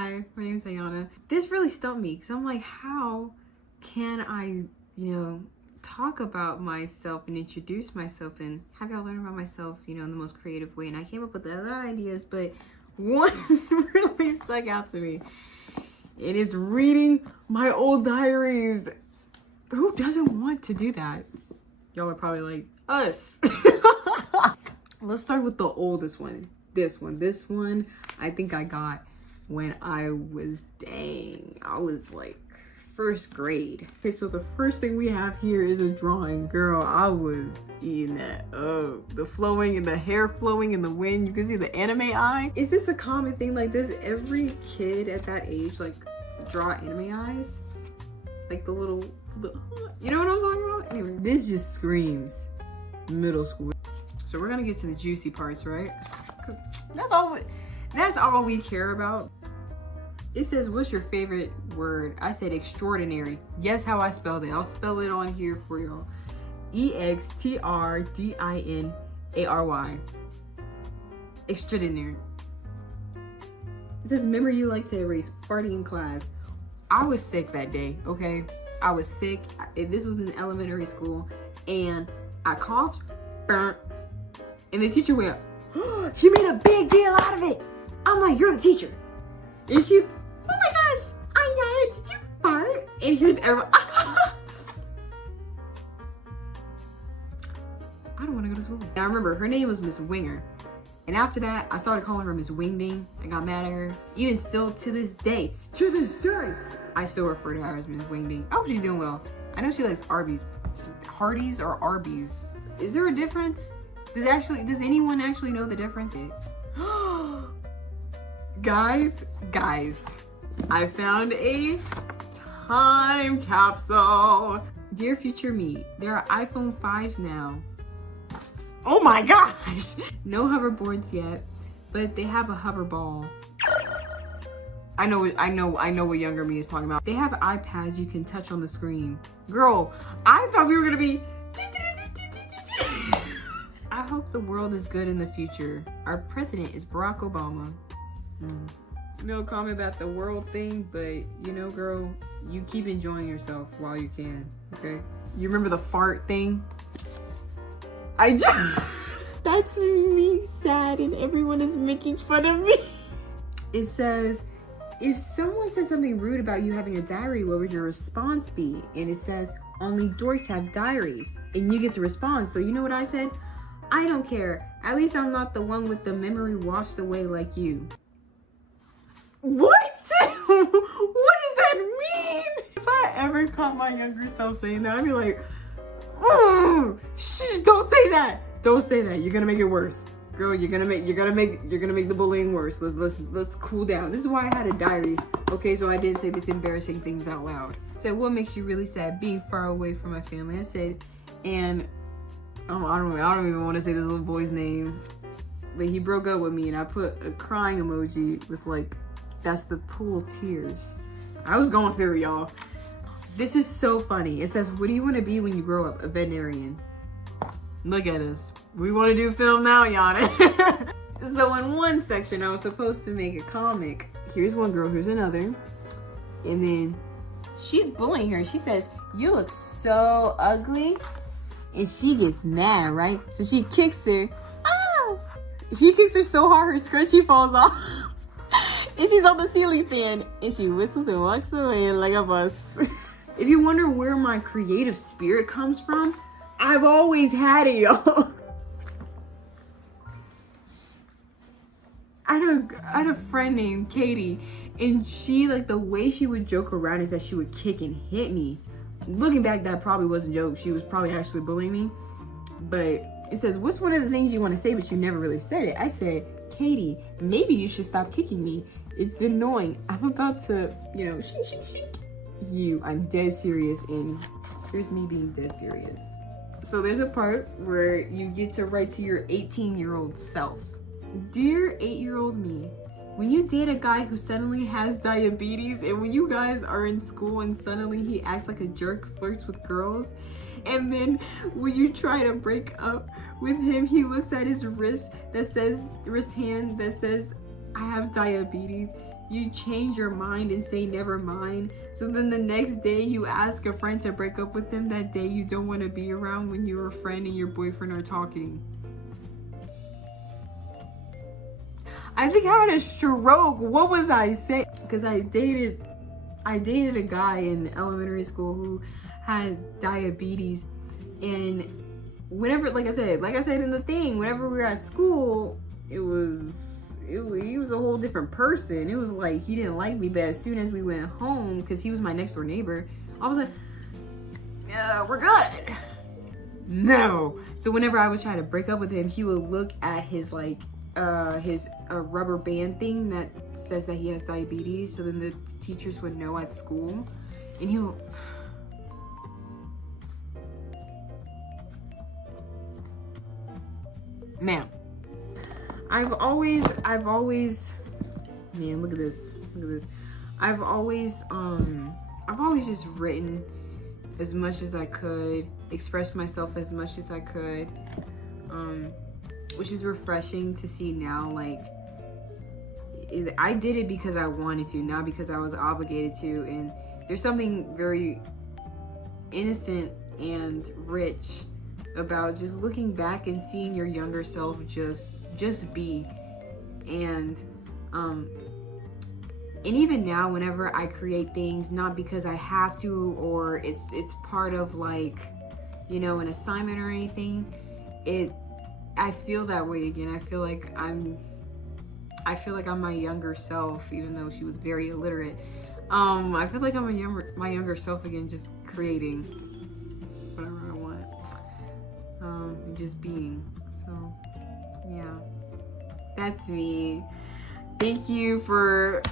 Hi, my name's Ayana. This really stumped me because I'm like, how can I, talk about myself and introduce myself and have y'all learn about myself, in the most creative way? And I came up with a lot of ideas, but one really stuck out to me. And it's reading my old diaries. Who doesn't want to do that? Y'all are probably like, us. Let's start with the oldest one. This one, I think I got when I was, I was like first grade. Okay, so the first thing we have here is a drawing. Girl, I was eating that up. The flowing and the hair flowing in the wind. You can see the anime eye. Is this a common thing? Like, does every kid at that age like draw anime eyes? Like the little, you know what I'm talking about? Anyway, this just screams middle school. So we're gonna get to the juicy parts, right? Because that's all we care about. It says, what's your favorite word? I said extraordinary. Guess how I spelled it? I'll spell it on here for y'all. EXTRDINARY. Extraordinary. It says, memory you like to erase. Farting in class. I was sick that day, okay? I was sick. This was in elementary school. And I coughed. And the teacher went, oh, she made a big deal out of it. I'm like, you're the teacher. And she's, oh my gosh, Ayana, did you fart? And here's everyone. I don't want to go to school. And I remember her name was Miss Winger. And after that, I started calling her Miss Wingding. I got mad at her. Even still to this day, I still refer to her as Miss Wingding. I hope she's doing well. I know she likes Arby's. Hardee's or Arby's? Is there a difference? Does anyone actually know the difference? Guys, I found a time capsule. Dear future me, there are iPhone 5s now. Oh my gosh! No hoverboards yet, but they have a hover ball. I know what younger me is talking about. They have iPads you can touch on the screen. Girl, I thought we were gonna be. I hope the world is good in the future. Our president is Barack Obama. No comment about the world thing, but girl, you keep enjoying yourself while you can, okay? You remember the fart thing? That's me sad and everyone is making fun of me. It says, if someone says something rude about you having a diary, what would your response be? And it says, only dorks have diaries. And you get to respond. So you know what I said? I don't care. At least I'm not the one with the memory washed away like you. What? What does that mean? If I ever caught my younger self saying that, I'd be like, shh, don't say that. Don't say that. You're gonna make it worse. Girl, you're gonna make the bullying worse. Let's cool down. This is why I had a diary. Okay, so I didn't say these embarrassing things out loud. I said, what makes you really sad? Being far away from my family. I said, and I don't even want to say this little boy's name, but he broke up with me and I put a crying emoji with like, that's the pool of tears. I was going through it, y'all. This is so funny. It says, what do you want to be when you grow up? A veterinarian. Look at us. We want to do film now, Yana. So in one section, I was supposed to make a comic. Here's one girl, here's another. And then she's bullying her. She says, you look so ugly. And she gets mad, right? So she kicks her. Oh! She kicks her so hard, her scrunchie falls off. And she's on the ceiling fan. And she whistles and walks away like a bus. If you wonder where my creative spirit comes from, I've always had it, y'all. I had a friend named Katie. And she, like, the way she would joke around is that she would kick and hit me. Looking back, that probably wasn't a joke. She was probably actually bullying me. But it says, what's one of the things you want to say but you never really said it? I said, Katie, maybe you should stop kicking me. It's annoying. I'm about to, I'm dead serious, and here's me being dead serious. So there's a part where you get to write to your 18-year-old self. Dear 8-year-old me, when you date a guy who suddenly has diabetes, and when you guys are in school and suddenly he acts like a jerk, flirts with girls, and then when you try to break up with him, he looks at his wrist hand that says, I have diabetes, you change your mind and say never mind. So then the next day you ask a friend to break up with them that day you don't want to be around when your friend and your boyfriend are talking. I think I had a stroke. What was I saying? Because I dated a guy in elementary school who had diabetes, and whenever, like I said in the thing, whenever we were at school, he was a whole different person. It was like he didn't like me, but as soon as we went home, because he was my next door neighbor, I was like, yeah, we're good. No. So whenever I would try to break up with him, he would look at his rubber band thing that says that he has diabetes, so then the teachers would know at school, and he'll man, I've always man, look at this. I've always just written as much as I could, expressed myself as much as I could, which is refreshing to see now. Like, I did it because I wanted to, not because I was obligated to. And there's something very innocent and rich about just looking back and seeing your younger self just be. And even now, whenever I create things, not because I have to or it's part of, like, you know, an assignment or anything, I feel that way again. I feel like I'm my younger self, even though she was very illiterate. I feel like I'm my younger self again, just creating whatever I want, and just being. So yeah, that's me. Thank you for